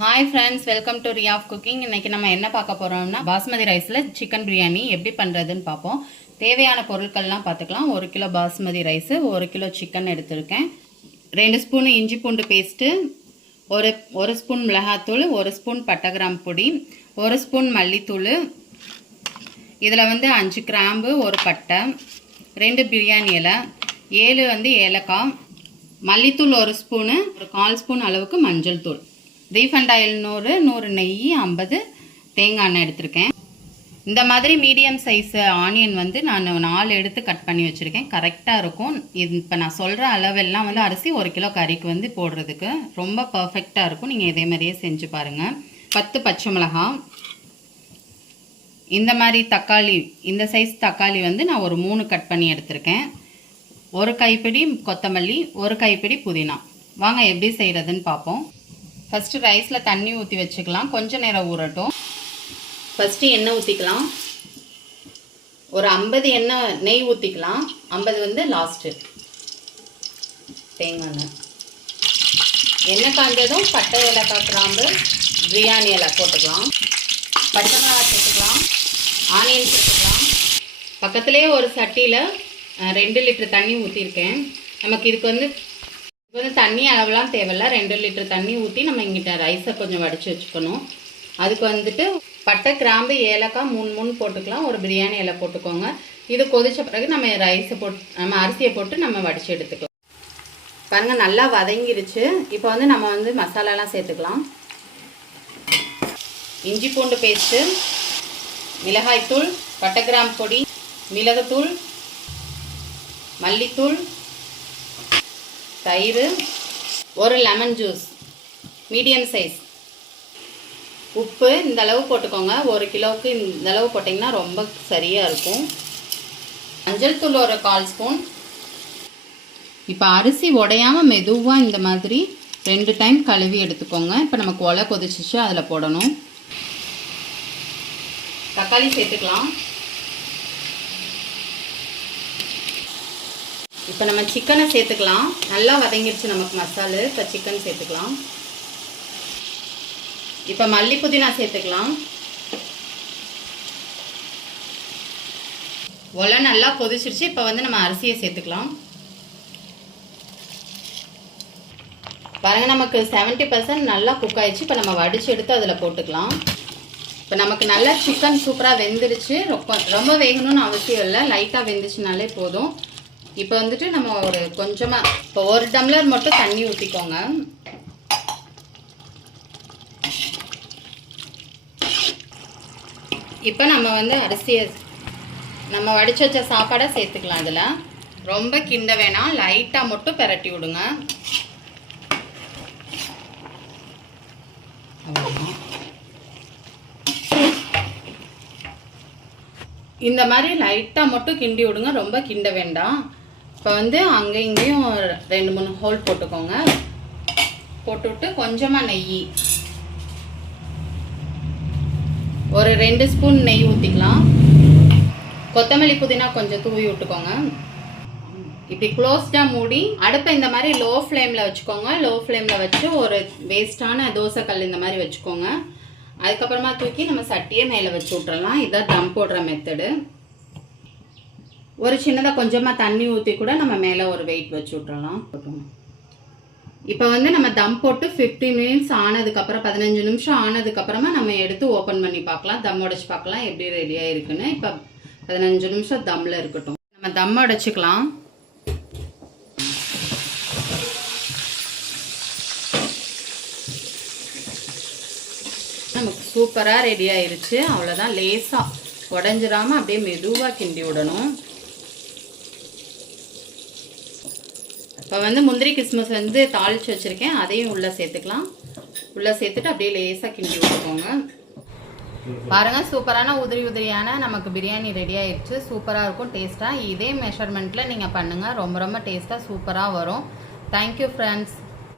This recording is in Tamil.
Hi friends, welcome to Riya of cooking. இன்றைக்கி நம்ம என்ன பார்க்க போகிறோம்னா பாஸ்மதி ரைஸில் சிக்கன் பிரியாணி எப்படி பண்ணுறதுன்னு பார்ப்போம். தேவையான பொருட்கள்லாம் பார்த்துக்கலாம். 1 kilo basmati rice, 1 kilo chicken எடுத்திருக்கேன், 2 ஸ்பூன் இஞ்சி பூண்டு பேஸ்ட்டு, ஒரு ஸ்பூன் மிளகாத்தூள், 1 ஸ்பூன் பட்டை கிராம்பு பொடி, 1 ஸ்பூன் மல்லித்தூள், இதில் 5 கிராம்பு, 1 பட்டை, 2 பிரியாணி இலை, 7 ஏலக்காய், மல்லித்தூள் 1 ஸ்பூனு, ஒரு 1/4 ஸ்பூன் அளவுக்கு மஞ்சள் தூள், ரீஃபண்ட் ஆயில் 100 நெய், 50 தேங்காய் எண்ணெய் எடுத்திருக்கேன். இந்த மாதிரி மீடியம் சைஸ் ஆனியன் நான் 4 எடுத்து கட் பண்ணி வச்சுருக்கேன். கரெக்டாக இருக்கும். இது இப்போ நான் சொல்கிற அளவெல்லாம் அரிசி 1 கிலோ கறிக்கு போடுறதுக்கு ரொம்ப பர்ஃபெக்டாக இருக்கும். நீங்கள் இதே மாதிரியே செஞ்சு பாருங்கள். 10 பச்சை மிளகாய், இந்த மாதிரி தக்காளி, இந்த சைஸ் தக்காளி நான் ஒரு 3 கட் பண்ணி எடுத்திருக்கேன். 1 கைப்பிடி கொத்தமல்லி, 1 கைப்பிடி புதினா. வாங்க எப்படி செய்கிறதுன்னு பார்ப்போம். ஃபஸ்ட்டு ரைஸில் தண்ணி ஊற்றி வச்சுக்கலாம், கொஞ்சம் நேரம் ஊறட்டும். ஃபஸ்ட்டு எண்ணெய் ஊற்றிக்கலாம். ஒரு 50 நெய் ஊற்றிக்கலாம். 50 லாஸ்ட்டு. தேங்காய் எண்ணெய். எண்ணெய் காஞ்சதும் பட்டை ஏலக்காய் கிராம்பு பிரியாணி இலை போட்டுக்கலாம். பச்சை மிளகாய் சேர்த்துக்கலாம். ஆனியன் சேர்த்துக்கலாம். பக்கத்துலேயே ஒரு சட்டியில் 2 லிட்டர் தண்ணி ஊற்றிருக்கேன். நமக்கு இதுக்கு தண்ணி அளவுலாம் தேவையில்ல. 2 லிட்டர் தண்ணி ஊற்றி நம்ம இங்கிட்ட ரைஸை கொஞ்சம் வடித்து வச்சுக்கணும். அதுக்கு பட்டை கிராம்பு ஏலக்காய் 3 போட்டுக்கலாம். ஒரு பிரியாணி இலை போட்டுக்கோங்க. இது கொதித்த பிறகு நம்ம நம்ம அரிசியை போட்டு நம்ம வடித்து எடுத்துக்கலாம். பாருங்கள், நல்லா வதங்கிருச்சு. இப்போ நம்ம மசாலாலாம் சேர்த்துக்கலாம். இஞ்சி பூண்டு பேஸ்ட்டு, மிளகாய்த்தூள், பட்டை கிராம்பு பொடி, மிளகுத்தூள், மல்லித்தூள், தயிர், ஒரு லெமன் ஜூஸ் மீடியம் சைஸ், உப்பு இந்த அளவு போட்டுக்கோங்க. 1 கிலோவுக்கு இந்த அளவு போட்டிங்கன்னா ரொம்ப சரியாக இருக்கும். மஞ்சள் தூள் ஒரு 1/4 ஸ்பூன். இப்போ அரிசி உடையாமல் மெதுவாக இந்த மாதிரி 2 டைம் கழுவி எடுத்துக்கோங்க. இப்போ நமக்கு ஒலை கொதிச்சிச்சு, அதில் போடணும். தக்காளி சேர்த்துக்கலாம். இப்போ நம்ம சிக்கனை சேர்த்துக்கலாம். நல்லா வதங்கிடுச்சு நமக்கு மசாலு. இப்போ சிக்கன் சேர்த்துக்கலாம். இப்போ மல்லி புதினா சேர்த்துக்கலாம். ஒலை நல்லா கொதிச்சிருச்சு. இப்போ நம்ம அரிசியை சேர்த்துக்கலாம். பாருங்கள், நமக்கு 70% நல்லா குக் ஆயிடுச்சு. இப்போ நம்ம வடித்து எடுத்து அதில் போட்டுக்கலாம். இப்போ நமக்கு நல்லா சிக்கன் சூப்பராக வெந்துருச்சு. ரொம்ப வேகணும்னு அவசியம் இல்லை, லைட்டாக வெந்துச்சுனாலே போதும். இப்போ நம்ம ஒரு கொஞ்சமாக, இப்போ 1 டம்ளர் மட்டும் தண்ணி ஊற்றிக்கோங்க. இப்போ நம்ம அரிசியை, நம்ம வடித்து வச்ச சாப்பாடை சேர்த்துக்கலாம். அதில் ரொம்ப கிண்ட வேணாம், லைட்டாக மட்டும் பிரட்டி விடுங்க. இந்த மாதிரி லைட்டாக மட்டும் கிண்டி விடுங்க, ரொம்ப கிண்ட வேண்டாம். இப்போ அங்கே இங்கேயும் 2-3 ஹோல் போட்டுக்கோங்க. போட்டுவிட்டு கொஞ்சமாக நெய், ஒரு 2 ஸ்பூன் நெய் ஊற்றிக்கலாம். கொத்தமல்லி புதினா கொஞ்சம் தூவி விட்டுக்கோங்க. இப்படி க்ளோஸ்டாக மூடி அடுப்பை இந்த மாதிரி லோ ஃப்ளேமில் வச்சுக்கோங்க. லோ ஃப்ளேமில் வச்சு ஒரு வேஸ்ட்டான தோசைக்கல் இந்த மாதிரி வச்சுக்கோங்க. அதுக்கப்புறமா தூக்கி நம்ம சட்டியை மேலே வச்சு விட்றலாம். இதான் தம் போடுற மெத்தடு. ஒரு சின்னதாக கொஞ்சமாக தண்ணி ஊற்றி கூட நம்ம மேலே ஒரு வெயிட் வச்சு விட்றலாம். இப்போ நம்ம தம் போட்டு 15 மினிட்ஸ் ஆனதுக்கப்புறம், 15 நிமிஷம் ஆனதுக்கப்புறமா நம்ம எடுத்து ஓப்பன் பண்ணி பார்க்கலாம். தம் உடைச்சு பார்க்கலாம் எப்படி ரெடியாக இருக்குன்னு. இப்போ 15 நிமிஷம் தம்மில் இருக்கட்டும். நம்ம தம் உடைச்சிக்கலாம். நமக்கு சூப்பராக ரெடி ஆயிருச்சு. அவ்வளோதான், லேசாக உடஞ்சிடாமல் அப்படியே மெதுவாக கிண்டி விடணும். இப்போ முந்திரி கிஸ்மிஸ் தாளித்து வச்சுருக்கேன், அதையும் உள்ளே சேர்த்துக்கலாம். உள்ளே சேர்த்துட்டு அப்படியே லேசாக கிண்டி விட்டுக்கோங்க. பாருங்கள், சூப்பரான உதிரியான நமக்கு பிரியாணி ரெடி ஆயிடுச்சு. சூப்பராக இருக்கும், டேஸ்ட்டாக. இதே மெஷர்மெண்ட்டில் நீங்கள் பண்ணுங்கள், ரொம்ப ரொம்ப டேஸ்ட்டாக சூப்பராக வரும். Thank you friends.